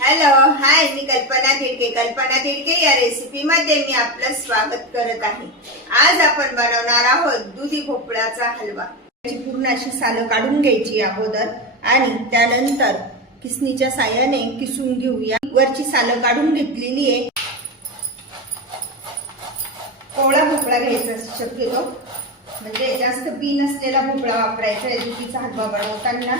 Hello hi मी कल्पना तिडके. कल्पना तिडके या रेसिपी मध्ये मी आपलं स्वागत करत आहे. आज आपण बनवणार आहोत दुधी भोपळ्याचा हलवा. पूर्ण अशी सालं काढून घ्यायची अगोदर आणि त्यानंतर किसनीच्या साह्याने किसून घेऊया. वरची सालं काढून घेतलेली आहे. कोवळा भोपळा घ्यायचा शक्यतो. म्हणजे जास्त बी नसलेला भोपळा वापरायचा आहे दुधीचा हलवा बनवताना.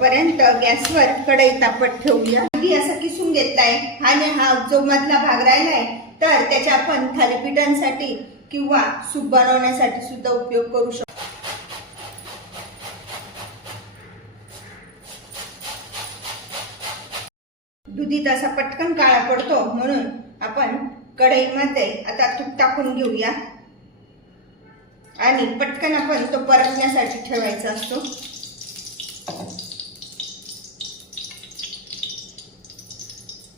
पर्यंत गॅसवर कढई तापत ठेवूया मी असा किसून घेतलाय. आणि हा जो मधला भाग राहिलाय तर त्याच्या आपण थालीपीठांसाठी किंवा सूप बनवण्यासाठी सुद्धा उपयोग करू शकतो. दुधीत असा पटकन काळा पडतो म्हणून आपण कढईमध्ये आता तूप टाकून घेऊया. आणि पटकन आपण तो परतण्यासाठी ठेवायचा असतो.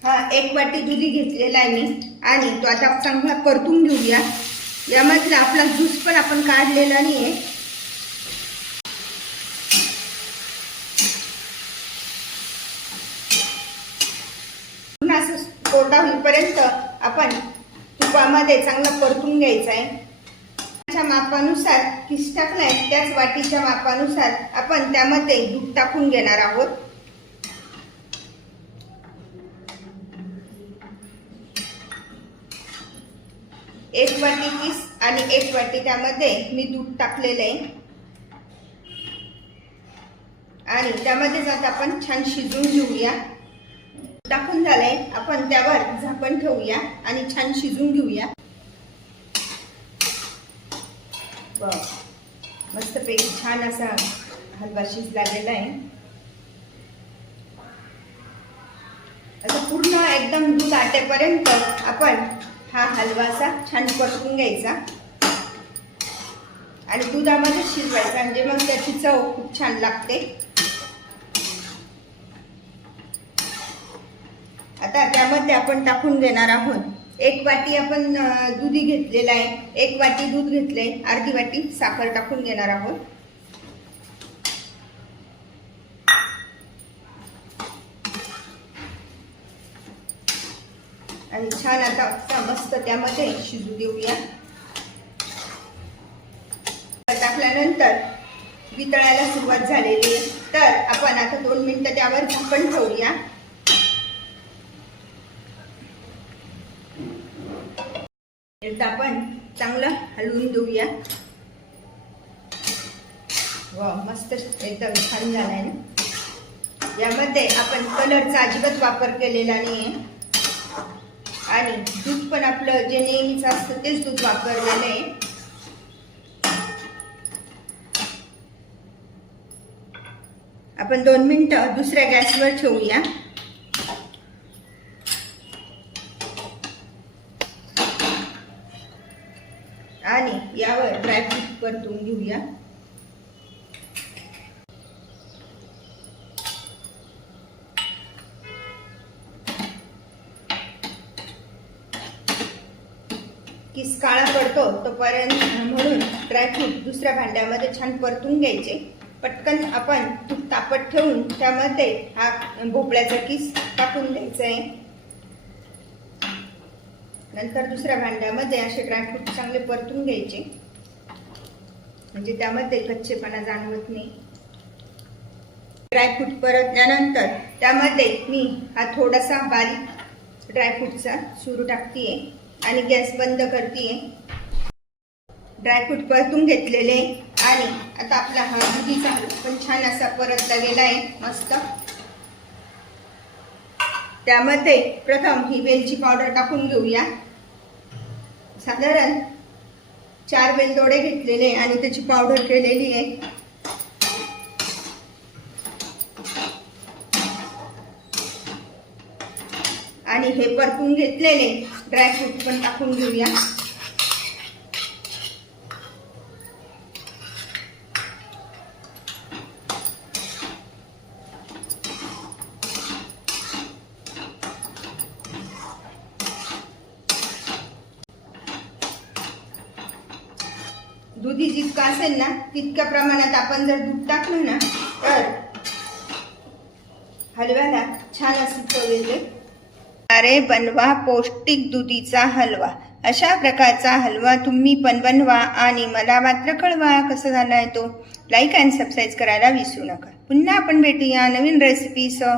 हा एक वाटी दुधी घेतलेला आहे मी. आणि तो आता चांगला परतून घेऊया. यामधला आपला ज्यूस पण आपण काढलेला नाहीये. पुन्हा असं कोरडा होईपर्यंत आपण तुपामध्ये चांगला परतून घ्यायचा आहे. मापानुसार किस टाकलाय त्याच वाटीच्या मापानुसार आपण त्यामध्ये दूध टाकून घेणार आहोत. एक वाटी किस आणि एक वाटी त्यामध्ये मी दूध टाकलेलं आहे. आणि त्यामध्ये जात आपण छान शिजवून घेऊया. टाकून झालंय. आपण त्यावर झाकण ठेवूया आणि छान शिजवून घेऊया. बघ मस्त पैकी छान असा हलवा शिजला गेला आहे आता पूर्ण एकदम दूध आटेपर्यंत आपण हा हलवा असा छान परतून घ्यायचा. आणि दुधामध्ये शिजवायचा म्हणजे मग त्याची चव खूप छान लागते. आता त्यामध्ये आपण टाकून देणार आहोत. एक वाटी आपण दुधी घेतलेला आहे. एक वाटी दूध घेतले अर्धी वाटी साखर टाकून घेणार आहोत. आणि छान आता असा मस्त त्यामध्ये शिजू देऊया. टाकल्यानंतर वितळायला सुरुवात झालेली आहे. तर आपण आता दोन मिनिटं त्यावर झाकण ठेवूया. एकदा आपण चांगलं हलवून देऊया. वा मस्त एकदम छान झालाय ना? यामध्ये आपण कलरचा अजिबात वापर केलेला नाहीये. आणि दूध पण आपलं जे नेहमीच असतं तेच दूध वापरलेलं आहे. आपण दोन मिनटं दुसऱ्या गॅसवर ठेवूया. आणि यावर ड्रायफ्रूट परतून घेऊया. काळा पडतो तोपर्यंत म्हणून ड्रायफ्रूट दुसऱ्या भांड्यामध्ये छान परतून घ्यायचे. पटकन आपण तूप तापत ठेवून त्यामध्ये हा भोपळ्याचा किस टाकून द्यायचा आहे नंतर दुसऱ्या भांड्यामध्ये असे ड्रायफ्रूट चांगले परतून घ्यायचे. म्हणजे त्यामध्ये कच्चेपणा जाणवत नाही. ड्रायफ्रूट परतल्यानंतर त्यामध्ये मी हा थोडासा बारीक ड्रायफ्रूटचा सुरू आहे आणि गॅस बंद करते ड्रायफ्रूट परतून घेतलेले आणि आता आपला हा दुधीचा पण छान असा परतला गेला आहे. मस्त. त्यामध्ये प्रथम ही वेलची पावडर टाकून घेऊया. साधारण चार वेलदोडे घेतलेले आणि त्याची पावडर केलेली आहे. आणि हे परतून घेतलेले ड्रायफ्रूट पण टाकून घेऊया. दुधी जितकं असेल ना तितक्या प्रमाणात आपण जर दूध टाकलं ना तर हलव्याला छान अशी चव येते. अरे बनवा पौष्टिक दुधीचा हलवा. अशा प्रकारचा हलवा तुम्ही पण बनवा आणि मला मात्र कळवा कसा झाला आहे तो. लाईक अँड सबस्क्राईब करायला विसरू नका. पुन्हा आपण भेटूया नवीन रेसिपीसह